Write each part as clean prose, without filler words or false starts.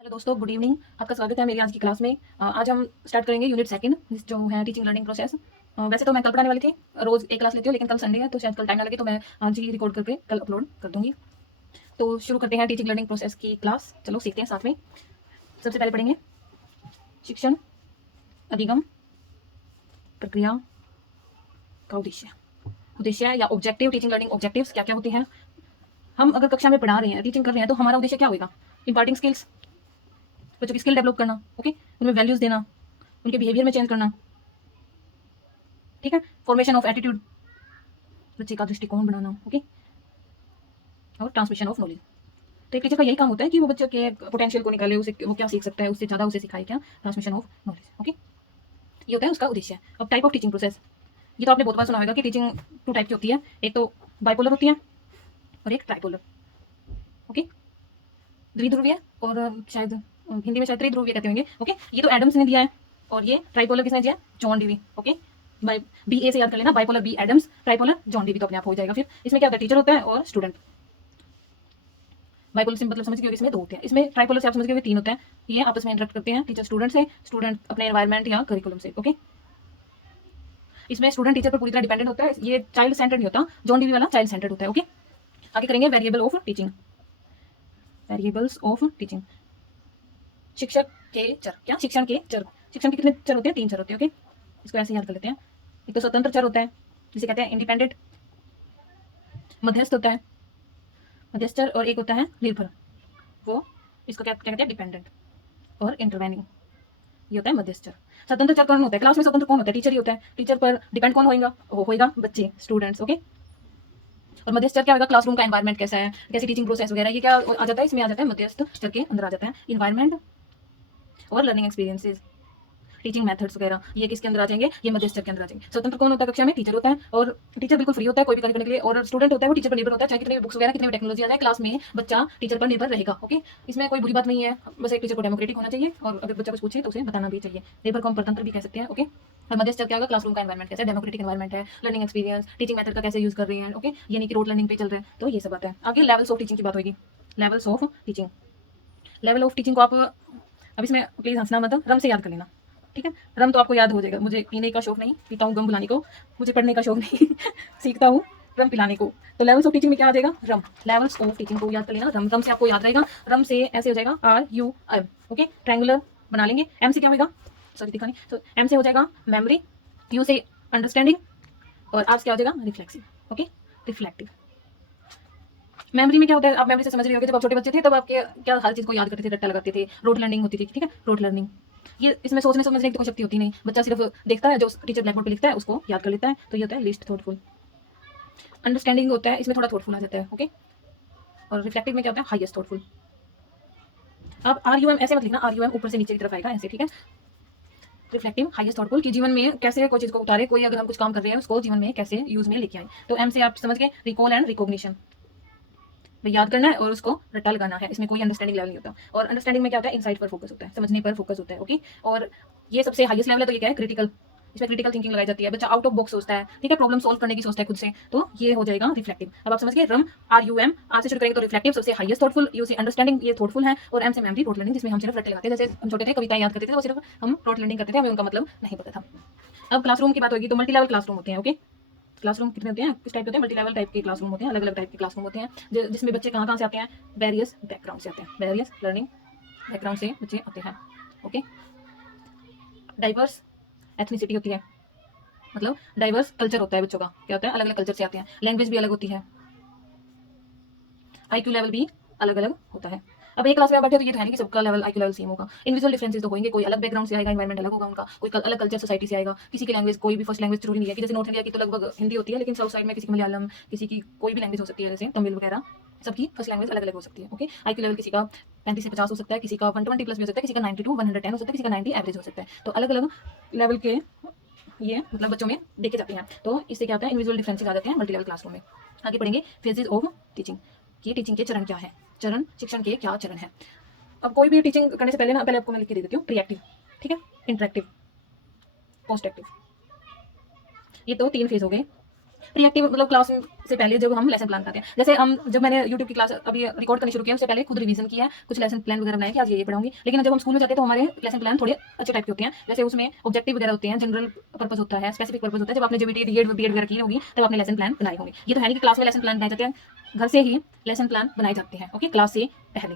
Hello दोस्तों, good evening. आपका स्वागत है मेरी आज की क्लास में। आज हम स्टार्ट करेंगे यूनिट सेकंड जो है टीचिंग लर्निंग प्रोसेस। वैसे तो मैं कल पढ़ाने वाली थी, रोज एक क्लास लेती हूँ, लेकिन कल संडे है तो शायद कल टाइम ना लगे, तो मैं आज ही रिकॉर्ड करके कल अपलोड कर दूंगी। तो शुरू करते हैं टीचिंग लर्निंग प्रोसेस की क्लास। चलो सीखते हैं साथ में। सबसे पहले पढ़ेंगे शिक्षण, अधिगम, प्रक्रिया का उद्देश्य। उद्देश्य या ऑब्जेक्टिव, टीचिंग लर्निंग ऑब्जेक्टिव्स क्या क्या होते हैं। हम अगर कक्षा में पढ़ा रहे हैं, टीचिंग कर रहे हैं, तो हमारा उद्देश्य क्या होगा? इंपार्टिंग स्किल्स, बच्चों की स्किल डेवलप करना, ओके, उनमें वैल्यूज देना, उनके बिहेवियर में चेंज करना, ठीक है, फॉर्मेशन ऑफ एटीट्यूड, बच्चे का दृष्टिकोण बनाना, ओके, और ट्रांसमिशन ऑफ नॉलेज। तो एक टीचर का यही काम होता है कि वो बच्चे के पोटेंशियल को निकाले, उसे वो क्या सीख सकता है, उससे ज़्यादा उसे सिखाए, क्या, ट्रांसमिशन ऑफ नॉलेज, ओके। ये होता है उसका उद्देश्य। अब टाइप ऑफ टीचिंग प्रोसेस, ये तो आपने बहुत बार सुना होगा कि टीचिंग टू टाइप की होती है। एक तो बाइपोलर होती है और एक ट्राइपोलर, ओके, द्विध्रुवीय, और शायद हिंदी में शायद त्रिध्रुवीय कहते होंगे, ओके। ये तो एडम्स ने दिया है, और ये ट्राइपोलर किसने दिया है? John Dewey, okay. Bi B A से याद कर लेना, bipolar B Adams, tripolar John Dewey, तो अपने आप हो जाएगा। फिर इसमें क्या होता है? टीचर होता है और स्टूडेंट। बाइपोलर से मतलब समझ गए इसमें दो होते हैं, इसमें ट्राइपोलर से आप समझ गए तीन होते हैं। ये आपस में इंटरेक्ट करते हैं, टीचर स्टूडेंट से, स्टूडेंट अपने एनवायरमेंट या करिकुलम से, ओके। इसमें स्टूडेंट टीचर पर पूरी तरह डिपेंडेंट होता है, ये चाइल्ड सेंटर्ड नहीं होता, जॉन डीवी वाला चाइल्ड सेंटर्ड होता है, ओके। आगे करेंगे variable of teaching, variables of teaching. शिक्षक के चर, क्या, शिक्षण के चर। शिक्षण के कितने चर होते हैं? तीन चर होते हैं, ओके। इसको ऐसे याद कर लेते हैं। एक तो स्वतंत्र चर होता है, जिसे कहते हैं इंडिपेंडेंट, मध्यस्थ होता है, मध्यस्थ चर, और एक होता है निर्भर, वो इसको क्या क्या कहते हैं? डिपेंडेंट, और इंटरवेनिंग, ये होता है मध्यस्थ चर। स्वतंत्र चर कौन होता है? क्लास में स्वतंत्र कौन होता है? टीचर ही होता है। टीचर पर डिपेंड कौन होगा? वो होगा बच्चे, स्टूडेंट्स, ओके। और मध्यस्थ चर क्या होगा? क्लासरूम का एनवायरमेंट कैसा है, कैसी टीचिंग प्रोसेस वगैरह, ये क्या आ जाता है? इसमें आ जाता है, मध्यस्थ चर के अंदर आ जाता है इन्वायरमेंट और लर्निंग एक्सपीरियंसेस, टीचिंग मेथड्स वगैरह, ये किसके अंदर आ जाएंगे? ये मध्यस्थ के अंदर आ जाएंगे। स्वतंत्र कौन होता है? कक्षा में टीचर होता है, और टीचर बिल्कुल फ्री होता है कोई भी कार्य करने के लिए, और स्टूडेंट होता है वो टीचर पर निर्भर होता है, चाहे कितने भी बुक्स वगैरह, कितनी भी टेक्नोलॉजी आ जाए, क्लास में बच्चा टीचर पर निर्भर रहेगा, ओके। इसमें कोई बुरी बात नहीं है, बस एक टीचर को डेमोक्रेटिक होना चाहिए, और अगर बच्चा कुछ पूछे तो उसे बताना भी चाहिए। निर्भर को हम परतंत्र भी कह सकते हैं, ओके। और मध्यस्थ क्या होगा? क्लासरूम का एनवायरमेंट कैसा है, डेमोक्रेटिक एनवायरमेंट है, लर्निंग एक्सपीरियंस, टीचिंग मेथड का कैसे यूज कर रहे हैं, ओके, ये नहीं कि रोड लर्निंग पे चल रहे हैं, तो ये सब बात है। आगे लेवल्स ऑफ टीचिंग की बात होगी, levels of teaching. Level of teaching को आप अब इसमें प्लीज हंसना मत, रम से याद कर लेना, ठीक है। रम तो आपको याद हो जाएगा, मुझे पीने का शौक नहीं, पीता हूँ गम बुलाने को, मुझे पढ़ने का शौक नहीं सीखता हूँ रम पिलाने को। तो लेवल्स ऑफ टीचिंग में क्या आ जाएगा? रम। लेवल्स ऑफ टीचिंग को याद कर लेना, रम, रम से आपको याद रहेगा। रम से ऐसे हो जाएगा RUM, ओके, ट्रायंगुलर बना लेंगे। एम से क्या होगा? सॉरी दिखाने, तो एम से हो जाएगा मेमोरी, यू से अंडरस्टैंडिंग, और आर से क्या हो जाएगा? Reflexive, okay, reflective. मेमोरी में क्या होता है? आप मेमोरी से समझ रहे होंगे, जब आप छोटे बच्चे थे तब आपके क्या हर चीज को याद करते थे, रट्टा लगाते थे, रोड लर्निंग होती थी, ठीक है, रोड लर्निंग। ये इसमें सोचने समझने की तो कोई शक्ति होती नहीं, बच्चा सिर्फ देखता है, जो टीचर ब्लैक बोर्ड पे लिखता है उसको याद कर लेता है, तो ये होता है लीस्ट थॉटफुल। अंडरस्टैंडिंग होता है, इसमें थोड़ा थॉटफुल आ जाता है, ओके। और रिफ्लेक्टिव में क्या होता है? Highest thoughtful. अब RUM ऐसे मत लिखना, RUM ऊपर से नीचे की तरफ आएगा ऐसे, ठीक है। रिफ्लेक्टिव, हाईएस्ट थॉटफुल, कि जीवन में कैसे कोई चीज को उतारे, कोई अगर हम कुछ काम कर रहे हैं उसको जीवन में कैसे यूज में लेके आए। तो एम से आप समझ गए, रिकॉल एंड रिकॉग्निशन, भाई याद करना है और उसको रट्टा लगाना है, इसमें कोई अंडरस्टैंडिंग लेवल नहीं होता। और अंडरस्टैंडिंग में क्या होता है? इनसाइट पर फोकस होता है, समझने पर फोकस होता है, ओके। और ये सबसे हाईएस्ट लेवल है, तो ये क्या है? क्रिटिकल, इसमें क्रिटिकल थिंकिंग लगाई जाती है, बच्चा आउट ऑफ बॉक्स सोचता है, ठीक है, प्रॉब्लम सॉल्व करने की सोचता है खुद से, तो ये हो जाएगा रिफ्लेक्टिव। अब आप समझ गए, रम, RUM, आर से शुरू करेंगे तो रिफ्लेक्टिव सबसे हाईएस्ट थॉटफुल, यू से अंडरस्टैंडिंग, ये थॉटफुल है, और एम से मेमोरी, रोट लर्निंग, जिसमें हम सिर्फ रट्टे लगाते हैं, जैसे हम छोटे थे कविताएं याद करते थे, वो सिर्फ हम रोट लर्निंग करते थे, हमें उनका मतलब नहीं पता था। अब क्लासरूम की बात होगी, तो मल्टी लेवल क्लासरूम होते हैं, ओके। क्लासरूम कितने होते हैं, किस टाइप के होते हैं? मल्टी लेवल टाइप के क्लासरूम होते हैं, अलग अलग टाइप के क्लासरूम होते हैं, जिसमें बच्चे कहाँ कहाँ से आते हैं? वेरियस बैकग्राउंड से आते हैं, वेरियस लर्निंग बैकग्राउंड से बच्चे आते हैं, ओके। डाइवर्स एथनिसिटी होती है, मतलब डाइवर्स कल्चर होता है बच्चों का, क्या होता है? अलग अलग कल्चर से आते हैं, लैंग्वेज भी अलग होती है, IQ लेवल भी अलग अलग होता है। अब एक क्लास में आप बैठे तो ये तो है नहीं कि सबका लेवल IQ लेवल सेम होगा, इंडिविजुअल डिफरेंसेस तो होंगे, कोई अलग बैकग्राउंड से आएगा, एनवायरमेंट अलग होगा उनका, कोई अलग कल्चर सोसाइटी से आएगा, किसी की लैंग्वेज कोई भी फर्स्ट लैंग्वेज जरूरी नहीं है कि जैसे नॉर्थ इंडिया की तो लगभग हिंदी होती है, लेकिन साउथ साइड में किसी की मलयालम, किसी की कोई भी लैंग्वेज हो सकती है, जैसे तमिल वगैरह, सबकी फर्स्ट लैंग्वेज अलग अलग हो सकती है, ओके। IQ लेवल किसी का 35 से 50 हो सकता है, किसी का 120 प्लस भी हो सकता है, किसी का 90 to 110 हो सकता है, किसी का 90 एवरेज हो सकता है, तो अलग अलग लेवल के ये मतलब बच्चों में देखे जाते हैं। तो इससे क्या होता है? इंडिविजुअल डिफरेंसेस आ जाते हैं मल्टी लेवल क्लासरूम में। आगे पढ़ेंगे फेजेस ऑफ टीचिंग, कि टीचिंग के चरण क्या है, चरण, शिक्षण के क्या चरण है। अब कोई भी टीचिंग करने से पहले ना, पहले आपको मैं लिख के दे देती हूँ, प्रीएक्टिव, ठीक है, इंटरेक्टिव, पोस्ट एक्टिव, ये तो तीन फेज हो गए। रिएक्टिव मतलब क्लास से पहले जब हम लेसन प्लान करते हैं, जैसे हम जब मैंने यूट्यूब की क्लास अभी रिकॉर्ड करनी शुरू किया, उससे पहले खुद रिवीजन किया है, कुछ लेसन प्लान वगैरह बनाए कि आज ये पढ़ाऊंगी। लेकिन जब हम स्कूल में जाते हैं तो हमारे लेसन प्लान थोड़े अच्छे टाइप के होते हैं, जैसे उसमें ऑब्जेक्टिव वगैरह होते हैं, जनरल पर्पस होता है, स्पेसिफिक पर्पस होता है। जब आपने जब बीएड वगैरह की होगी तब आपने लेसन प्लान बनाए होंगे। ये तो है नहीं कि क्लास में लेसन प्लान बनाए जाते हैं, घर से ही लेसन प्लान बनाए जाते हैं। ओके, क्लास से पहले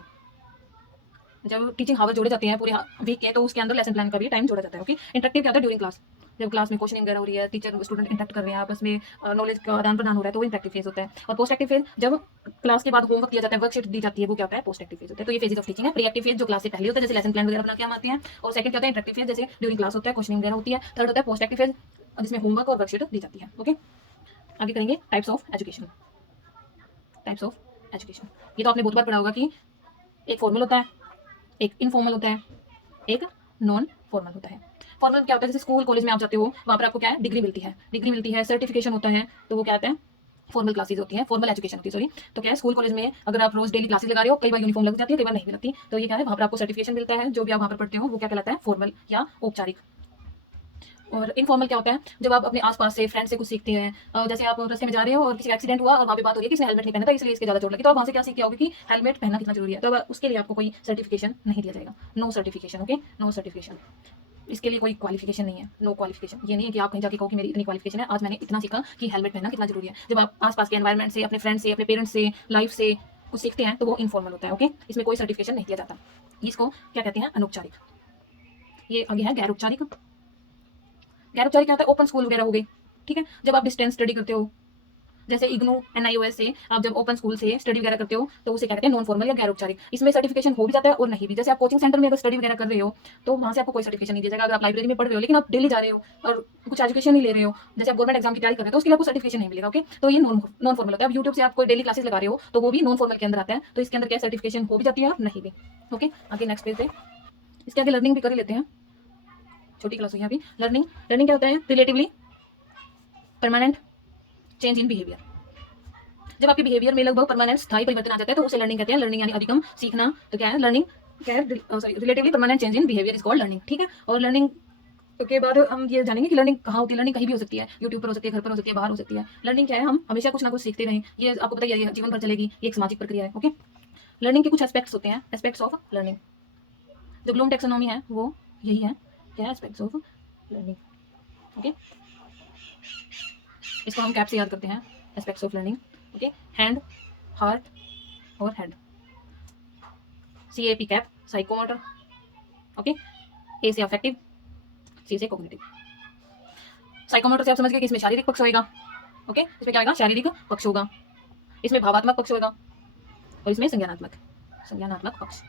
जब टीचिंग हावर जोड़े जाते हैं पूरे वीक के, तो उसके अंदर लेसन प्लान का भी टाइम जोड़ा जाता है। ओके, इंटरेक्टिव क्या होता है ड्यूरिंग क्लास, जब क्लास में क्वेश्चनिंग वगैरह हो रही है, टीचर स्टूडेंट इंटरेक्ट कर रहे हैं आपस में, नॉलेज का आदान प्रदान हो रहा है, तो वो इंटरेक्टिव फेज होता है। और पोस्ट एक्टिव फेज जब क्लास के बाद होमवर्क दिया जाता है, वर्कशीट दी जाती है, वो क्या होता है, पोस्ट एक्टिव फेज होता है। तो ये फेजेस ऑफ टीचिंग है। प्री एक्टिव फेज जो क्लास से पहले होता है, जैसे लेसन प्लान वगैरह बना के हम आते हैं। और सेकंड क्या होता है, इंटरेक्टिव फेज, जैसे ड्यूरिंग क्लास होता है, क्वेश्चनिंग वगैरह होती है। थर्ड होता है पोस्ट एक्टिव फेज, जिसमें होमवर्क और वर्कशीट दी जाती है। ओके, आगे करेंगे types of education. Types of education, ये तो आपने बहुत बार पढ़ा होगा कि एक फॉर्मल होता है, एक इनफॉर्मल होता है, एक नॉन फॉर्मल होता है। फॉर्मल क्या होता है, जैसे स्कूल कॉलेज में आप जाते हो, वहाँ पर आपको क्या है, डिग्री मिलती है, सर्टिफिकेशन होता है, तो वो क्या होता है, फॉर्मल क्लासेज होती है, फॉर्मल एजुकेशन होती है, सॉरी। तो क्या है, स्कूल कॉलेज में अगर आप रोज डेली क्लासेस लगा रहे हो, कई बार यूनिफॉर्म लग जाती है, कई बार नहीं भी लगती, तो ये क्या है, वहाँ पर आपको सर्टिफिकेशन मिलता है, जो भी आप वहाँ पर पढ़ते हो वो क्या कहलाता है, फॉर्मल या औपचारिक। और इनफॉर्मल क्या होता है, जब आप अपने आसपास से फ्रेंड से कुछ सीखते हैं, जैसे आप रास्ते में जा रहे हो और किसी का एक्सीडेंट हुआ और वहाँ पे बात हो रही है कि इसने हेलमेट नहीं पहना था इसलिए इसके ज़्यादा चोट लगी, तो आप वहाँ से क्या सीख के आओगे कि हेलमेट पहनना कितना जरूरी है। तो अब उसके लिए आपको कोई सर्टिफिकेशन नहीं दिया जाएगा, no certification. Okay, no certification, इसके लिए कोई क्वालिफिकेशन नहीं है, नो क्वालिफिकेशन। ये नहीं है कि आप कहीं जाके कहो कि मेरी इतनी क्वालिफिकेशन है, आज मैंने इतना सीखा कि हेलमेट पहनना कितना जरूरी है। जब आप आसपास के एनवायरमेंट से, अपने फ्रेंड से, अपने पेरेंट्स से, लाइफ से कुछ सीखते हैं, तो वो इनफॉर्मल होता है। ओके, इसमें कोई सर्टिफिकेशन नहीं दिया जाता, इसको क्या कहते हैं, अनौपचारिक। ये आगे है गैर औपचारिक। गैर औपचारिक क्या होता है, ओपन स्कूल वगैरह हो गए, ठीक है। जब आप डिस्टेंस स्टडी करते हो, जैसे इग्नू एनआईओएस से आप जब ओपन स्कूल से स्टडी वगैरह करते हो, तो उसे क्या कहते हैं, नॉन फॉर्मल या गैर औपचारिक। इसमें सर्टिफिकेशन हो भी जाता है और नहीं भी। जैसे आप कोचिंग सेंटर में अगर स्टडी वगैरह कर रहे हो, तो वहाँ से आपको कोई सर्टिफिकेशन नहीं दिया जाएगा। अगर आप लाइब्रेरी में पढ़ रहे हो लेकिन आप डेली जा रहे हो और कुछ एजुकेशन नहीं ले रहे हो, जैसे आप गवर्नमेंट एग्जाम की तैयारी कर रहे हो, तो उसके लिए आपको सर्टिफिकेशन नहीं मिलेगा। ओके, तो ये नॉन फॉर्मल होता है। अब यूट्यूब से आप कोई डेली क्लासेस लगा रहे हो, तो वो भी नॉन फॉर्मल के अंदर आता है। तो इसके अंदर क्या सर्टिफिकेशन हो भी जाती है और नहीं भी। ओके, आगे नेक्स्ट पेज पे इसके आगे लर्निंग भी कर लेते हैं, छोटी क्लास हुई है अभी। लर्निंग लर्निंग क्या होता है, relatively permanent change in behaviour. जब आपके बिहेवियर में लगभग परमानेंट स्थायी परिवर्तन आ जाता है, तो उसे लर्निंग कहते हैं। लर्निंग यानी अधिगम, सीखना। तो क्या है लर्निंग, क्या है, sorry, relatively permanent change in behaviour is called learning, ठीक है। और लर्निंग के बाद हम ये जानेंगे कि लर्निंग कहाँ होती है। लर्निंग कहीं भी हो सकती है, यूट्यूब पर हो सकती है, घर पर हो सकती है, बाहर हो सकती है। लर्निंग क्या है, हम हमेशा कुछ ना कुछ सीखते रहें, ये आपको पता ही है, ये जीवन भर चलेगी, ये एक सामाजिक प्रक्रिया है। ओके, लर्निंग के कुछ एस्पेक्ट्स होते हैं, एस्पेक्ट्स ऑफ लर्निंग। जो ब्लूम टैक्सोनॉमी है वो यही है, क्या है, एस्पेक्ट्स ऑफ लर्निंग। ओके, इसको हम कैप से याद करते हैं, aspects of learning. Okay, hand, heart और head. CAP cap, psychomotor. Okay, A से अफेक्टिव, C से कॉग्निटिव। साइकोमोटर से आप समझ गए कि इसमें शारीरिक पक्ष होगा। ओके, इसमें क्या होगा, शारीरिक पक्ष होगा, इसमें भावात्मक पक्ष होगा और इसमें संज्ञानात्मक पक्ष।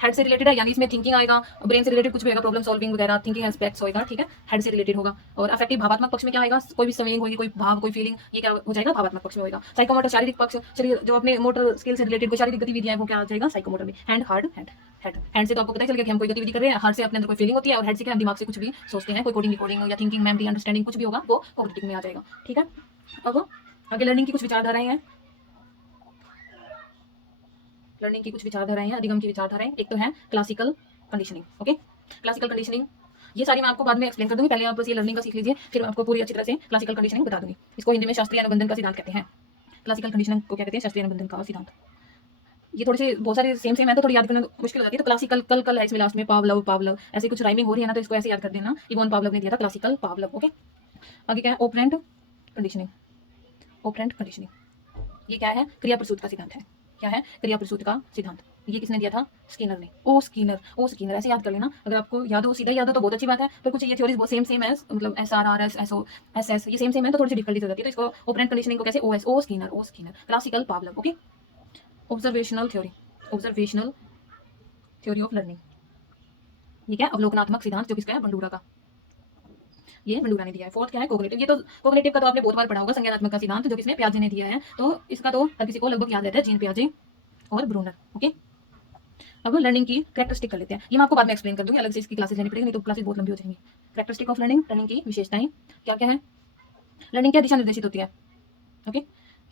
हेड से रिलेटेड है, यानी इसमें थिंकिंग आएगा, ब्रेन से रिलेटेड कुछ भी होगा, प्रॉब्लम सॉल्विंग वगैरह, थिंकिंग एस्पेक्ट्स होगा, ठीक है, हेड से रिलेटेड होगा। और अफेक्टिव भावात्मक पक्ष में क्या आएगा, कोई भी संवेग होगी, कोई भाव, कोई फीलिंग, ये क्या हो जाएगा, भावात्मक पक्ष में होगा। साइकोमोटर शारीरिक पक्ष, शरीर जो अपने मोटर स्किल से रिलेटेड कोई शारीरिक गतिविधियां है, वो क्या आ जाएगा, साइकोमोटर में। हैंड, हार्ट, हैंड से तो आपको पता चल गया कि हम कोई गतिविधि कर रहे हैं, हार्ट से अपने अंदर कोई फीलिंग होती है, और हेड से क्या हम दिमाग से कुछ भी सोचते हैं, कोई कोडिंग रिकॉर्डिंग या थिंकिंग, मेमोरी, अंडरस्टैंडिंग कुछ भी होगा, वो कॉग्निटिव में आ जाएगा, ठीक है। अब आगे लर्निंग की कुछ विचारधाराएं हैं, लर्निंग की कुछ विचारधाराएं हैं, अधिगम की विचारधाराएं। एक तो है classical conditioning. Okay, classical conditioning ये सारी मैं आपको बाद में एक्सप्लेन कर दूंगी, पहले आप बस ये लर्निंग का सीख लीजिए, फिर मैं आपको पूरी अच्छी तरह से क्लासिकल कंडीशनिंग बता दूंगी। इसको हिंदी में शास्त्रीय अनुबंधन का सिद्धांत कहते हैं। क्लासिकल कंडीशनिंग को क्या कहते हैं, शास्त्रीय अनुबंधन का सिद्धांत। ये थोड़े से बहुत सारे सेम है, तो थोड़ी याद करना मुश्किल हो जाती है। तो क्लासिकल कल है इसमें लास्ट में, पावलव ऐसे कुछ राइमिंग हो रही है ना, तो इसको ऐसे याद कर देना, इवॉन पावलव ने दिया था क्लासिकल पावलव। ओके, आगे क्या है, ऑपरेंट कंडीशनिंग। ऑपरेंट कंडीशनिंग ये क्या है, क्रिया प्रसूत का सिद्धांत है। क्या है, क्रिया प्रसूत का सिद्धांत। ये किसने दिया था, स्किनर ने। ओ स्किनर ऐसे याद कर लेना, अगर आपको याद हो, सीधा याद हो तो बहुत अच्छी बात है, पर कुछ ये थ्योरीज सेम है, मतलब SRR SO SS ये सेम है, तो थोड़ी सी डिफिकल्टी हो जाती है। तो इसको ऑपरेंट कंडीशनिंग को कैसे, ओ Skinner classical Pavlov. Okay, observational theory of learning, ये क्या, अवलोकनात्मक सिद्धांत, जो किसका है, बंडूरा का, ये बंडूरा ने दिया है। फोर्थ क्या है, कोग्निटिव। ये तो कोग्निटिव का तो आपने बहुत बार पढ़ा होगा, संज्ञानात्मक का सिद्धांत, जो किसने, पियाजे ने दिया है। तो इसका तो हर किसी को लगभग याद रहता है, जीन पियाजे और ब्रूनर। ओके, अब लर्निंग की कैरेक्टरिस्टिक कर लेते हैं, ये मैं आपको बाद में एक्सप्लेन कर दूंगी, अलग से इसकी क्लासेस लेनी पड़ेगी, नहीं तो क्लासेस बहुत लंबी हो जाएंगी। कैरेक्टरिस्टिक ऑफ लर्निंग, लर्निंग की विशेषताएं क्या क्या है। लर्निंग क्या दिशा निर्देशित होती है। ओके,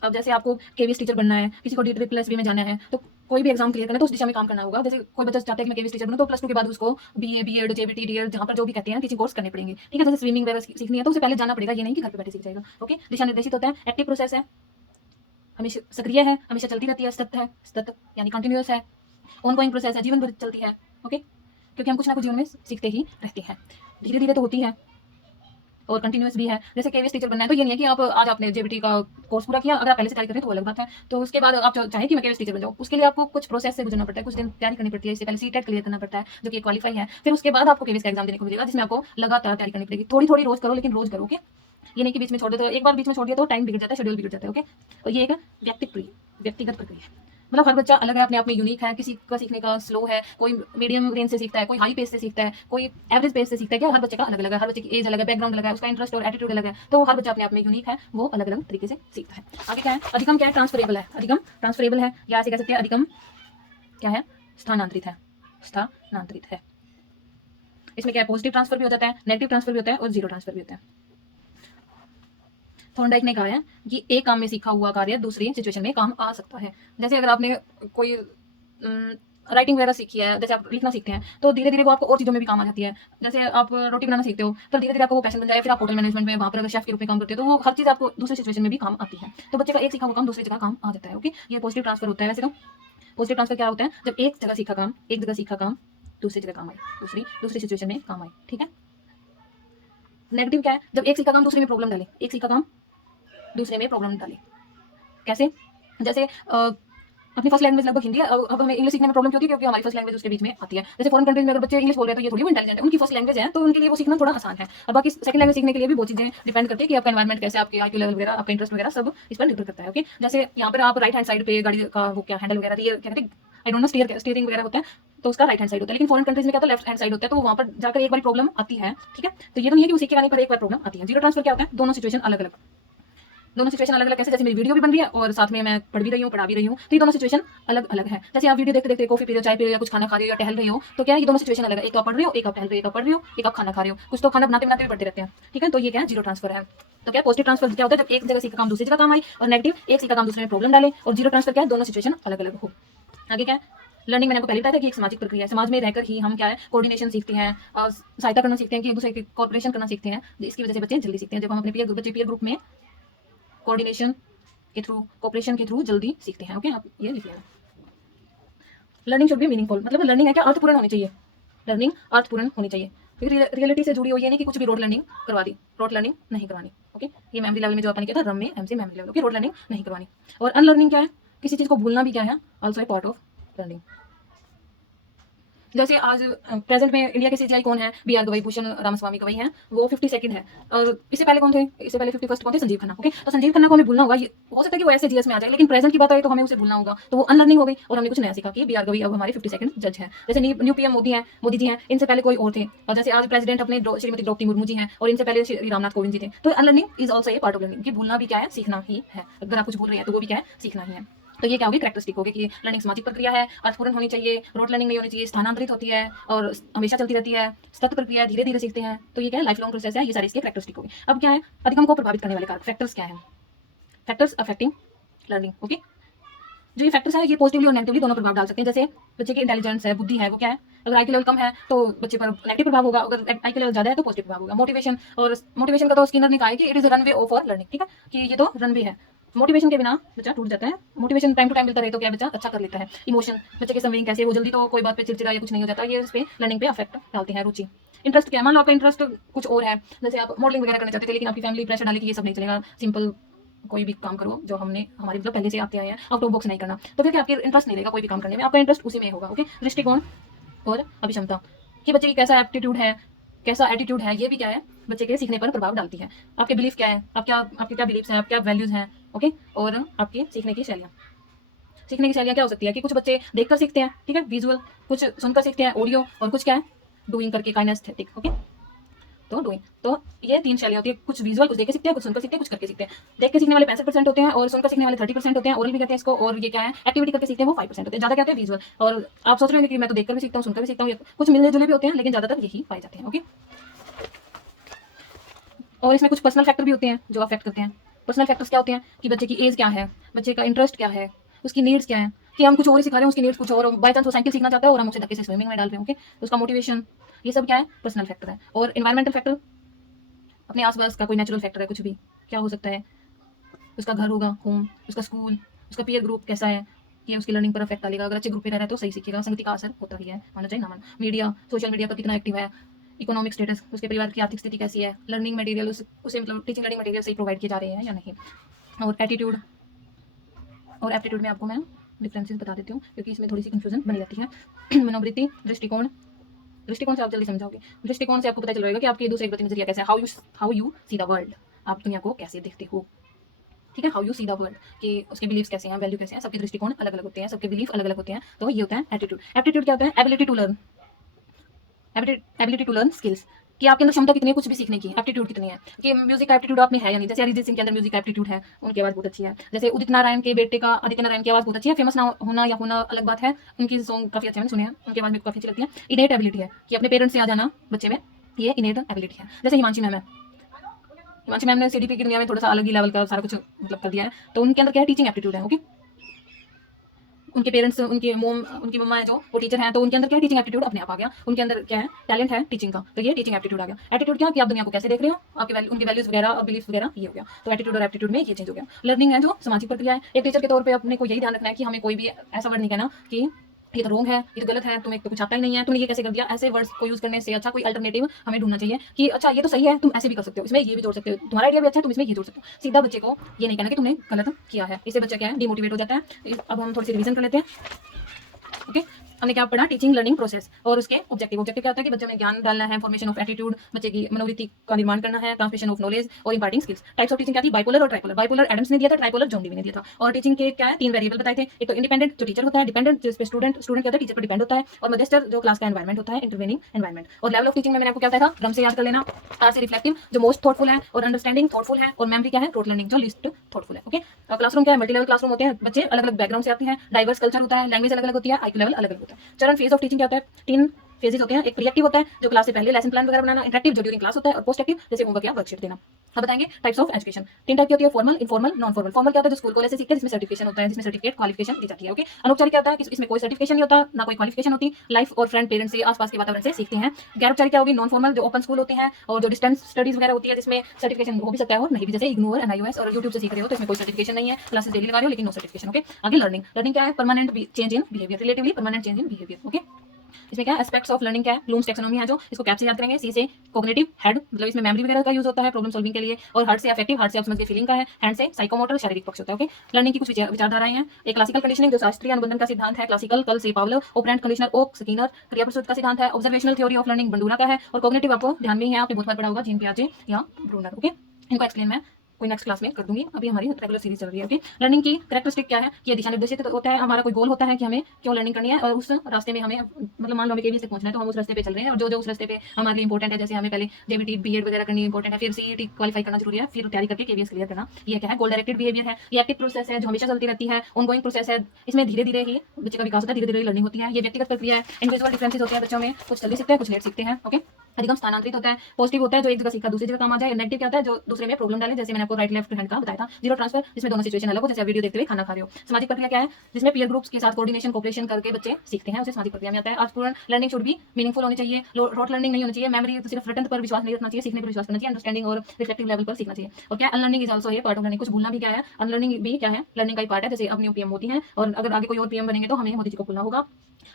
अब जैसे आपको केवीएस टीचर बनना है, किसी को DSSB में जाना है, तो कोई भी एग्जाम क्लियर करना है तो उस दिशा में काम करना होगा। जैसे कोई बच्चा चाहता है कि मैं केवीएस टीचर बनूं, तो +2 के बाद उसको BA, B.Ed, JBT, DL जहाँ पर जो भी कहते हैं टीचिंग कोर्स करने पड़ेंगे, ठीक है। जैसे स्विमिंग वगैरह सीखनी है तो उसे पहले जाना पड़ेगा, ये नहीं कि घर पे बैठे सीख जाएगा। ओके, दिशा निर्देशित होता है, एक्टिव प्रोसेस है, हमेशा सक्रिय है, हमेशा चलती रहती है, सतत यानी कंटिन्यूअस है, ऑनगोइंग प्रोसेस है, जीवन भर चलती है। ओके, क्योंकि हम कुछ ना कुछ जीवन में सीखते ही रहते हैं, धीरे धीरे तो होती है और कंटिन्यूअस भी है। जैसे केवीएस टीचर बनना है तो ये नहीं है कि आप आज आपने जेबीटी का कोर्स पूरा किया, अगर आप पहले से तैयारी करें तो वो अलग बात है। तो उसके बाद आप चाहें कि मैं केवीएस टीचर बन जाऊँ, उसके लिए आपको कुछ प्रोसेस से गुजरना पड़ता है, कुछ दिन तैयारी करनी पड़ती है। इससे पहले सीटेट क्लियर करना पड़ता है जो कि क्वालिफाई है, फिर उसके बाद आपको केवीएस का एग्जाम देने को मिलेगा जिसमें आपको लगातार तैयारी करनी पड़ेगी। थोड़ी थोड़ी रोज करो, लेकिन रोज करो। ओके, ये नहीं कि बीच में छोड़ दो, तो एक बार बीच में छोड़ दिया तो टाइम बिगड़ जाता है, शेड्यूल बिगड़ जाता है। ओके, और ये एक व्यक्तिगत प्रक्रिया है, मतलब हर बच्चा अलग है, अपने आप में यूनिक है। किसी का सीखने का स्लो है, कोई मीडियम रेंज से सीखता है, कोई हाई पेस से सीखता है, कोई एवरेज पेस से सीखता है। क्या हर बच्चे का अलग अलग है, हर बच्चे की एज अलग है, बैकग्राउंड अलग है, उसका इंटरेस्ट और एटीट्यूड अलग है, तो हर बच्चा अपने आप में यूनिक है, वो अलग अलग तरीके से सीखता है। आगे क्या है, अधिगम क्या है, ट्रांसफरेबल है। अधिगम ट्रांसफरेबल है, या ऐसे कह सकते हैं अधिगम क्या है, स्थानांतरित है। स्थानांतरित है, इसमें क्या है, पॉजिटिव ट्रांसफर भी हो जाता है, नेगेटिव ट्रांसफर भी होता है और जीरो ट्रांसफर भी होता है। थॉर्नडाइक ने कहा है कि एक काम में सीखा हुआ कार्य दूसरी सिचुएशन में काम आ सकता है। जैसे अगर आपने कोई राइटिंग वगैरह सीखी है, जैसे आप लिखना सीखते हैं, तो धीरे धीरे वो आपको और चीज़ों में भी काम आ जाती है। जैसे आप रोटी बनाना सीखते हो तो धीरे धीरे आपको वो पैशन बन जाए, फिर आप होटल मैनेजमेंट में वहाँ पर अगर शेफ के रूप में काम करते हो तो वो हर चीज़ आपको दूसरी सिचुएशन में भी काम आती है। तो बच्चे का एक सीखा हुआ काम दूसरी जगह काम आ जाता है। ओके, ये पॉजिटिव ट्रांसफर होता है। वैसे तो पॉजिटिव ट्रांसफर क्या होता है, जब एक जगह सीखा काम दूसरी जगह काम आए, दूसरी सिचुएशन में काम आए, ठीक है। नेगेटिव क्या है, जब एक सीखा काम दूसरे में प्रॉब्लम डाले, एक सीखा काम दूसरे में प्रॉब्लम डाले। कैसे, जैसे अपनी फर्स्ट लैंग्वेज लगभग हिंदी है, अब हमें इंग्लिश सीखने में प्रॉब्लम क्यों होती है, क्योंकि हमारी फर्स्ट लैंग्वेज उसके बीच में आती है। जैसे फॉरेन कंट्रीज में अगर बच्चे इंग्लिश बोल रहे हैं तो ये थोड़ी वो इंटेलिजेंट है, उनकी फर्स्ट लैंग्वेज है तो उनके लिए वो सीखना थोड़ा आसान है। और बाकी सेकंड लैंग्वेज सीखने के लिए भी बहुत चीजें डिपेंड करती है कि आपका एनवायरमेंट कैसे, आपके आईक्यू लेवल वगैरह, आपका इंटरेस्ट वगैरह सब इस पर निर्भर करता है। ओके, जैसे यहाँ पर आप राइट हैंड साइड पे गाड़ी का वो क्या हैंडल वगैरह, ये क्या कहते हैं, आई डोंट नो, स्टीयरिंग वगैरह होता है तो उसका राइट हैंड साइड होता है। लेकिन फॉरेन कंट्रीज में क्या होता है, लेफ्ट हैंड साइड होता है, तो वहाँ पर जाकर एक बार प्रॉब्लम आती है, ठीक है। तो ये तो नहीं है कि वो सीखेगा नहीं, पर एक बार प्रॉब्लम आती है। जीरो ट्रांसफर क्या होता है, दोनों सिचुएशन अलग अलग कैसे, जैसे मेरी वीडियो भी बन रही है और साथ में मैं पढ़ भी रही हूँ, पढ़ा भी रही हूँ, तो ये दोनों सिचुएशन अलग अलग है। जैसे आप वीडियो देखते देखते कॉफी पी रहे हो, चाय पी रहे हो, या कुछ खाना खा रहे हो, या टहल रही हो, तो क्या है, ये दोनों सिचुएशन अलग है। एक तो आप पढ़ रहे हो, एक आप टहल रहे हो, एक आप पढ़ रहे हो, एक आप खाना खा रहे हो, कुछ तो खाना बनाते बनाते भी पढ़ते रहते हैं, ठीक है। तो ये क्या है, जीरो ट्रांसफर है। तो क्या पॉजिटिव ट्रांसफर क्या होता है, जब एक जगह सीखा काम दूसरी जगह काम आई, और नेगेटिव एक सीखा काम दूसरे में प्रॉब्लम डाले। और जीरो ट्रांसफर क्या है, दोनों सिचुएशन अलग अलग हो। आगे क्या है, लर्निंग मैंने आपको पहले बताया था कि एक सामाजिक प्रक्रिया है। समाज में रहकर ही हम क्या है, कोऑर्डिनेशन सीखते हैं और सहायता करना सीखते हैं, कि एक दूसरे की कोऑपरेशन करना सीखते हैं। इसकी वजह से बच्चे जल्दी सीखते हैं। जब हम अपने पीयर ग्रुप में कोऑर्डिनेशन के थ्रू, कोऑपरेशन के थ्रू जल्दी सीखते हैं। ओके, आप ये लिख लेना। लर्निंग शुड बी मीनिंगफुल, मतलब लर्निंग है क्या, अर्थपूर्ण होनी चाहिए। लर्निंग अर्थपूर्ण होनी चाहिए, क्योंकि रियलिटी से जुड़ी हुई है, नहीं कि कुछ भी रोड लर्निंग करवा दी, रोड लर्निंग नहीं करवानी। ओके, ये मेमोरी लेवल में जो अपन किया था, रम में एम से memory level, okay, road learning नहीं करवानी। और अनलर्निंग क्या है, किसी चीज को भूलना भी क्या है, also a part of learning. जैसे आज प्रेजेंट में इंडिया के सीजीआई कौन है, BR गवई, भूषण रामस्वामी गवई हैं, वो 52nd है। और इससे पहले कौन थे, इससे पहले 51st कौन थे, संजीव खन्ना। ओके, तो संजीव खन्ना को हमें भूलना होगा, ये हो सकता है कि वो ऐसे जीएस में आ जाए, लेकिन प्रेजेंट की बात आई तो हमें उसे भूलना होगा, तो वो अनलर्निंग हो गई। और हमने कुछ नया सीखा कि BR गवई अब हमारे 52nd जज है। जैसे न्यू PM मोदी जी हैं, इनसे पहले कोई और थे। और जैसे आज प्रेसिडेंट अपने श्रीमती द्रौपदी मुर्मू जी हैं, और इनसे पहले श्री रामनाथ कोविंद जी थे। तो unlearning is also a part of learning, कि भूलना भी क्या है, सीखना ही है। अगर आप कुछ भूल रहे हैं तो वो भी क्या है, सीखना ही है। तो ये क्या होगी, कैरेक्टरिस्टिक होगी कि लर्निंग सामाजिक प्रक्रिया है, अर्थपूर्ण होनी चाहिए, रोड लर्निंग नहीं होनी चाहिए, स्थानांतरित होती है और हमेशा चलती रहती है, सतत प्रक्रिया, धीरे धीरे सीखते हैं। तो ये क्या है, लाइफ लॉन्ग प्रोसेस है। ये सारी इसकी कैरेक्टरिस्टिक होगी। अब क्या है, अधिगम को प्रभावित करने वाले कारक, फैक्टर्स क्या है, फैक्टर्स अफेक्टिंग लर्निंग। ओके, जो ये फैक्टर्स है, ये पॉजिटिवली और नेगेटिवली दोनों प्रभाव डाल सकते हैं। जैसे बच्चे की इंटेलिजेंस है, बुद्धि है, वो क्या है, अगर IQ लेवल कम है तो बच्चे पर नेगेटिव प्रभाव होगा, अगर IQ लेवल ज्यादा है तो पॉजिटिव प्रभाव होगा। मोटिवेशन, और मोटिवेशन का तो स्किनर ने कहा है कि it is runway for learning, ठीक है, कि ये तो रनवे है। मोटिवेशन के बिना बच्चा टूट जाता है, मोटिवेशन टाइम टू टाइम मिलता रहे तो क्या बच्चा अच्छा कर लेता है। इमोशन, बच्चे के संवेग कैसे, वो जल्दी तो कोई बात पे चिड़चिड़ा या कुछ नहीं हो जाता, ये इस पे लर्निंग पे अफेक्ट डालते हैं। रुचि, इंटरेस्ट क्या है, मान लो आपका इंटरेस्ट कुछ और है, जैसे आप मॉडलिंग वगैरह करना चाहते थे, लेकिन आपकी फैमिली प्रेशर डाली कि ये सब नहीं चलेगा, सिंपल कोई भी काम करो जो हमने हमारे मतलब पहले से आते आए हैं, आउट ऑफ बॉक्स नहीं करना, तो फिर क्या आपके इंटरेस्ट नहीं रहेगा कोई भी काम करने में, आपका इंटरेस्ट उसी में होगा। ओके, दृष्टिकोण और अभिक्षमता, कि बच्चे की कैसा एप्टीट्यूड है, कैसा एटीट्यूड है, ये भी क्या है, बच्चे के सीखने पर प्रभाव डालती है। आपके बिलीफ क्या है, आपके क्या बिलीफ्स हैं, आपके क्या वैल्यूज हैं। ओके, और आपके सीखने की शैलियाँ क्या हो सकती है, कि कुछ बच्चे देखकर सीखते हैं, ठीक है, विजुअल, कुछ सुनकर सीखते हैं, ऑडियो, और कुछ क्या है, डूइंग करके, काइनेस्थेटिक। ओके, तो डूइंग, तो ये 3 शैलियाँ होती है, कुछ विजुअल, कुछ देख के सीखते हैं, कुछ सुनकर सीखते हैं, कुछ करके सीखते हैं। देख के सीखने वाले 65% होते हैं और सुनकर सीखने वाले 30% होते हैं, ओरल भी कहते हैं इसको। और ये क्या है, एक्टिविटी करके सीखते हैं, वो 5% होते हैं। ज्यादा क्या होते हैं, विजुअल। और आप सोच रहे होंगे कि मैं तो देखकर भी सीखता हूँ, सुनकर भी सीखता हूँ, कुछ मिलने जुले भी होते हैं, लेकिन ज्यादातर यही पाए जाते हैं। ओके, और इसमें कुछ पर्सनल फैक्टर भी होते हैं जो अफेक्ट करते हैं, पर्सनल फैक्टर्स क्या होते हैं कि बच्चे की एज क्या है, बच्चे का इंटरेस्ट क्या है, उसकी नीड्स क्या है, कि हम कुछ और ही सिखा रहे हैं, उसकी नीड्स कुछ और, बाय चांस वो साइकिल सीखना चाहता है और हम उसे धक्के से स्विमिंग में डाल रहे हैं, ओके, तो उसका मोटिवेशन, ये सब क्या है, पर्सनल फैक्टर है। और एनवायरमेंटल फैक्टर, अपने आसपास का कोई नेचुरल फैक्टर है, कुछ भी क्या हो सकता है, उसका घर होगा, होम, उसका स्कूल, उसका पीयर ग्रुप कैसा है, ये उसकी लर्निंग पर अफेक्ट डालेगा। अगर अच्छे ग्रुप में रह रहा है तो सही सीखेगा, संगति का असर होता ही है, माना चाहे ना माना। मीडिया, सोशल मीडिया पर कितना एक्टिव है, इकोनॉमिक स्टेटस, उसके परिवार की आर्थिक स्थिति कैसी है, लर्निंग मटेरियल उसे मतलब टीचिंग लर्निंग मटेरियल सही प्रोवाइड किए जा रहे हैं या नहीं। और एटीट्यूड और एप्टीट्यूड में आपको मैं डिफरेंसेस बता देती हूँ, क्योंकि इसमें थोड़ी सी कंफ्यूजन बनी रहती है। मनोवृत्ति, दृष्टिकोण, दृष्टिकोण से आप जल्दी समझाओगे, दृष्टिकोण से आपको पता चल जाएगा कि आपकी दूसरे एक नजरिया कैसा है, how you see the world, आप दुनिया को कैसे देखते हो, ठीक है, how you see the world, कि उसके बिलीव्स कैसे हैं, वैल्यू कैसे हैं, सबके दृष्टिकोण अलग अलग होते हैं, सबके बिलीफ अलग अलग होते हैं। तो ये होता है एटीट्यूड। एप्टीट्यूड क्या होता है, ability to learn, ability to learn skills, कि आपके अंदर क्षमता कितनी है कुछ भी सीखने की, एप्टीट्यूड कितनी है, कि म्यूजिक का एप्टीट्यूड आप में है या नहीं। जैसे अरिजीत सिंह के अंदर म्यूजिक का एप्टीट्यूड है, उनकी आवाज बहुत अच्छी है। जैसे उदित नारायण के बेटे का, आदित्य नारायण की आवाज बहुत अच्छी है, फेमस ना होना या होना अलग बात है, उनकी सॉन्ग काफी अच्छे मैंने सुने हैं, उनकी आवाज मेरे को काफी अच्छी लगती है। इनेट एबिलिटी है कि अपने पेरेंट्स से आ जाना बच्चे में, ये इनेट एबिलिटी है। जैसे हिमांशी मैम है, हिमांशी मैम ने सीडीपी की दुनिया में थोड़ा सा अलग ही लेवल का सारा कुछ मतलब कर दिया है, तो उनके अंदर क्या है, टीचिंग एप्टीट्यूड है, ओके। उनके पेरेंट्स, उनकी मोम, उनकी मम्मा है जो वो टीचर हैं, तो उनके अंदर क्या है, टीचिंग एप्टीट्यूड अपने आप आ गया, उनके अंदर क्या है, टैलेंट है टीचिंग का, तो ये टीचिंग एप्टीट्यूड आ गया। एटीट्यूड क्या, कि आप दुनिया को कैसे देख रहे हो, आपके वैल्यू, उनकी वैल्यूज वगैरह और बिलीफ वगैरह, ये हो गया। तो एटीट्यूड और एप्टीट्यूड में ये चेंज हो गया। लर्निंग है जो सामाजिक प्रक्रिया है। एक टीचर के तौर पर अपने को यही ध्यान रखना है कि हमें कोई भी ऐसा वर्ड नहीं कहना कि ये तो रॉन्ग है, ये तो गलत है, तुम्हें तो कुछ आता ही नहीं है, तुमने ये कैसे कर दिया। ऐसे वर्ड्स को यूज करने से अच्छा कोई अल्टरनेटिव हमें ढूंढना चाहिए कि अच्छा ये तो सही है, तुम ऐसे भी कर सकते हो, इसमें ये भी जोड़ सकते हो, तुम्हारा आइडिया भी अच्छा है, तुम इसमें ये जोड़ सकते हो। सीधा बच्चे को ये नहीं कहना कि तुमने गलत किया है, इससे बच्चा क्या है, डिमोटिवेट हो जाता है। अब हम थोड़ी सी रिवीजन कर लेते हैं, ओके। हमने क्या पढ़ा, टीचिंग लर्निंग प्रोसेस और उसके ऑब्जेक्टिव। ऑब्जेक्टिव क्या होता है कि बच्चे में ज्ञान डालना है, फॉर्मेशन ऑफ एटीट्यूड, बच्चे की मनोवृत्ति का निर्माण करना है, ट्रांसमिशन ऑफ नॉलेज और imparting skills. Types of teaching क्या थी, बाइपोलर और ट्राइपोलर। बाइपोलर एडम्स ने दिया था, ट्राइपोलर जॉन डीवी ने दिया था। और टीचिंग के क्या है, 3 वेरिएबल बताए थे। एक तो इंडिपेंडेंट जो टीचर होता है, डिपेंडेंट जिस पे स्टूडेंट क्या होता है, टीचर पर डिपेंड होता है, और मध्यस्थ जो क्लास का एनवायरमेंट होता है, इंटरवेनिंग एनवायरमेंट। और लेवल ऑफ टीचिंग में मैंने आपको क्या बताया था, क्रम से याद कर लेना। आर से रिफ्लेक्टिव जो मोस्ट थॉटफुल है, और अंडरस्टैंडिंग थॉटफुल है, और मेमोरी क्या है, रोट लर्निंग जो लिस्ट थॉटफुल है, ओके। क्लासरूम क्या है, मल्टी लेवल क्लासरूम होते हैं, बच्चे अलग अलग बैकग्राउंड से आते हैं, डाइवर्स कल्चर होता है, लैंग्वेज अलग अलग होती है, आईक्यू लेवल अलग अलग होता है। चरण फेज ऑफ टीचिंग क्या होता है, 3 फेजेस होते हैं। एक प्रीएक्टिव होता है जो क्लास से पहले लेसन प्लान वगैरह बनाना, इंटरेक्टिव जो ड्यूरिंग क्लास होता है, और पोस्ट एक्टिव जैसे होमवर्क या वर्कशीट देना। अब बताएंगे टाइप्स ऑफ एजुकेशन। 3 टाइप की होती है, formal, informal, non formal. Formal क्या होता है, जो स्कूल कॉलेज से सीखते हैं, जिसमें सर्टिफिकेशन होता है, जिसमें सर्टिफिकेट क्वालिफिकेशन दी जाती है, ओके। अनौपचारिक क्या होता है, इसमें कोई सर्टिफिकेशन नहीं होता, ना कोई क्वालिफिकेशन होती, लाइफ और फ्रेंड पेरेंट्स से, आसपास के वातावरण से सीखते हैं। गैर औपचारिक क्या होगी, नॉन फॉर्मल जो ओपन स्कूल होते हैं, और जो डिस्टेंस स्टडीज वगैरह होती है, जिसमें सर्टिफिकेशन हो भी सकता है और नहीं भी, जैसे इग्नू और एनआईओएस और यूट्यूब से सीख रहे हो तो इसमें कोई सर्टिफिकेशन नहीं है, क्लासेस डेली लगा रहे हो लेकिन नो सर्टिफिकेशन, ओके। आगे लर्निंग। लर्निंग क्या है, permanent change in behaviour, relatively permanent change in behaviour, okay. इसमें क्या एस्पेक्ट्स ऑफ लर्निंग क्या है, ब्लूम्स टैक्सोनॉमी है जो, इसको कैप से याद करेंगे। सी से कॉग्निटिव, हेड मतलब इसमें मेमोरी वगैरह का यूज होता है प्रॉब्लम सॉल्विंग के लिए, और हार्ट से अफेक्टिव, हार्ट से आप समझ के फीलिंग का है, हैंड से साइकोमोटर शारीरिक पक्ष होता है, ओके। लर्निंग की कुछ विचारधाराएं हैं। एक क्लासिकल कंडीशनिंग जो शास्त्रीय अनुबंधन का सिद्धांत है, क्लासिकल कल से पावलोव, ऑपरेंट कंडीशनर ओक स्किनर, क्रिया प्रस्तुत का सिद्धांत है। Observational theory of learning Bandura का है, और कॉग्निटिव आपको ध्यान में ही है, आपने बहुत बार पढ़ा होगा, जीन पियाजे या ब्रूनर, ओके। इनको एक्सप्लेन मैं कोई नेक्स्ट क्लास में कर दूंगी, अभी हमारी रेगुलर सीरीज चल रही है, ओके। लर्निंग की कैरेक्टरिस्टिक क्या है, कि दिशा निर्देशित होता है, हमारा कोई गोल होता है कि हमें क्यों लर्निंग करनी है, और उस रास्ते में हमें मतलब मान लो हमें केवी से पहुंचना है तो हम उस रास्ते पे चल रहे हैं, और जो जो उस रास्ते पे हमारे लिए इंपॉर्टेंट है, जैसे हमें पहले जेबीटी बीएड वगैरह करनी इंपॉर्टेंट है, फिर सीईटी क्वालीफाई करना जरूरी है, फिर तैयारी करके केवीएस क्लियर करना, ये क्या है, गोल डायरेक्टेड बिहेवियर है। ये एक्टिव प्रोसेस है जो हमेशा चलती रहती है, ऑनगोइंग प्रोसेस है, इसमें धीरे धीरे ही बच्चे का विकास होता है, धीरे धीरे लर्निंग होती है। ये व्यक्तिगत प्रक्रिया है, इंडिविजुअल डिफरेंसेस होते हैं बच्चों में, कुछ जल्दी सीखते हैं, कुछ लेट सीखते हैं, ओके। अधिगम स्थानांतरित होता है। पॉजिटिव होता है जो एक जगह सीखा दूसरी जगह काम आ जाए। नेगेटिव क्या होता है, जो दूसरे में प्रॉब्लम डाले, जैसे मैंने आपको राइट लेफ्ट हैंड का बताया था। जीरो ट्रांसफर, जिसमें दोनों सिचुएशन अलग हो, जैसे आप वीडियो देखते हुए खाना खा रहे हो। सामाजिक प्रक्रिया क्या है, जिसमें पीयर ग्रुप्स के साथ कोऑर्डिनेशन कोऑपरेशन करके बच्चे सीखते हैं, उसे सामाजिक प्रक्रिया में आता है। अर्थपूर्ण लर्निंग शुड बी मीनिंगफुल होनी चाहिए, रोट लर्निंग नहीं होनी चाहिए। मेमोरी सिर्फ रटन पर विश्वास नहीं रखना चाहिए, सीखने पर विश्वास करना चाहिए। अंडरस्टैंडिंग और रिफ्लेक्टिव लेवल पर सीखना चाहिए। और क्या unlearning is also a part of learning, कुछ भूलना भी क्या है, अनलर्निंग भी क्या है, लर्निंग का ही पार्ट है। जैसे अब न्यू पीएम मोदी है, और अगर आगे कोई और पीएम बनेंगे तो हमें मोदी जी को भूलना होगा।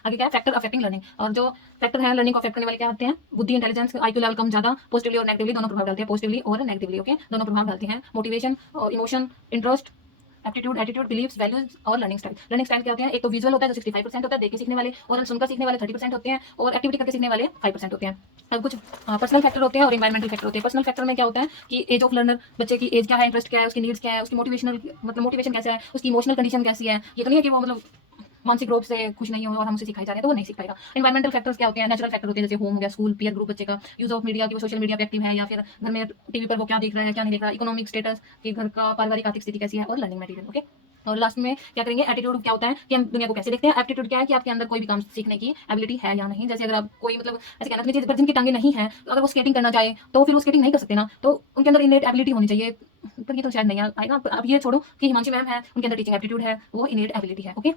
आगे क्या है, फैक्टर अफेक्टिंग लर्निंग, और जो फैक्टर है लर्निंग को अफेक्ट करने वाले क्या होते हैं, बुद्धि, इंटेलिजेंस, आईक्यू लेवल कम ज्यादा, पॉजिटिवली और नेगेटिवली दोनों प्रभाव डालते हैं, पॉजिटिवली और नेगेटिवली, ओके, दोनों प्रभाव डालते हैं। मोटिवेशन और emotion, interest, aptitude, attitude, beliefs, values और लर्निंग स्टाइल। लर्निंग स्टाइल क्या होते हैं, एक तो विजुअल होता है जो 65% होता है, देख के सीखने वाले, और सुनकर सीखने वाले 30% होते हैं, और एक्टिविटी करके सीखने वाले 5% होते हैं। अब कुछ पर्सनल फैक्टर होते हैं और एनवायरमेंटल फैक्टर होते हैं। पर्सनल फैक्टर में क्या होता है कि एज ऑफ लर्नर, बच्चे की एज क्या है, इंटरेस्ट क्या है, उसकी नीड्स क्या है, उसकी मोटिवेशनल मतलब मोटिवेशन कैसा है, उसकी इमोशनल कंडीशन कैसी है। ये तो नहीं है कि वो मतलब मानसिक रूप से खुश नहीं हो और हम उसे सिखाई जा रहे हैं तो वो नहीं सीख पाएगा। एनवायरमेंटल फैक्टर्स क्या होते हैं, नेचुरल फैक्टर होते हैं, जैसे होम हो गया, स्कूल, पीयर ग्रुप, बच्चे का यूज ऑफ मीडिया, कि वो सोशल मीडिया पे एक्टिव है, या फिर घर में टीवी पर वो क्या देख रहा है क्या नहीं देख रहा, इकोनॉमिक स्टेटस, कि घर का पारिवारिक आर्थिक स्थिति कैसी है, और लर्निंग मटेरियल, ओके। और लास्ट में क्या करेंगे, एटीट्यूड क्या होता है कि हम दुनिया को कैसे देखते हैं। एप्टीट्यूड क्या है कि आपके अंदर कोई भी काम सीखने की एबिलिटी है या नहीं। जैसे अगर आप कोई मतलब ऐसे कहना चाहिए पर जिनकी टांगे नहीं है, तो अगर वो स्केटिंग करना चाहे तो फिर वो स्केटिंग नहीं कर सकते ना, तो उनके अंदर इनेट एबिलिटी होनी चाहिए। पर ये तो शायद नहीं आएगा। आप ये छोड़ो कि हिमांशी मैम है, उनके अंदर टीचिंग एप्टीट्यूड है, वो इनेट एबिलिटी है। ओके,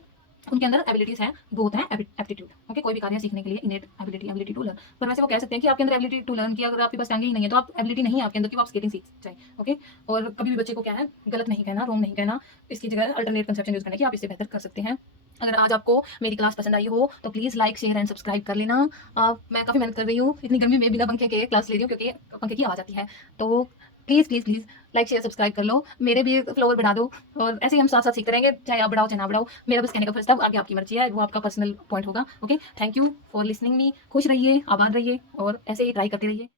उनके अंदर एबिलिटीज है, वो होता है एप्टीट्यूड। ओके, कोई भी कार्य सीखने के लिए इनेट एबिलिटी टू लर्न। पर वैसे वो कह सकते हैं कि आपके अंदर एबिलिटी टू लर्न की अगर आपके पास टांगे ही नहीं है तो आप एबिलिटी नहीं है आपके अंदर कि आप स्केटिंग सीख जाए। ओके, और कभी भी बच्चे को क्या है, गलत नहीं कहना, रॉन्ग नहीं कहना, इसकी जगह अल्टरनेट कंसेप्शन यूज करने की आप इससे बेहतर कर सकते हैं। अगर आज आपको मेरी क्लास पसंद आई हो तो please like share and subscribe कर लेना। मैं काफ़ी मेहनत कर रही हूँ, इतनी गर्मी में बिना पंखे के क्लास ले रही हूँ क्योंकि पंखे की आवाज़ आती है। तो please please please like share subscribe कर लो, मेरे भी फ्लोवर बढ़ा दो, और ऐसे ही हम साथ साथ सीखते रहेंगे, चाहे आप बढ़ाओ चाहे ना बढ़ाओ। मेरा बस कहने का फर्ज था, आगे आपकी मर्जी है, वो आपका पर्सनल पॉइंट होगा। Okay, thank you for listening me. खुश रहिए, आबाद रहिए और ऐसे ही ट्राई करते रहिए।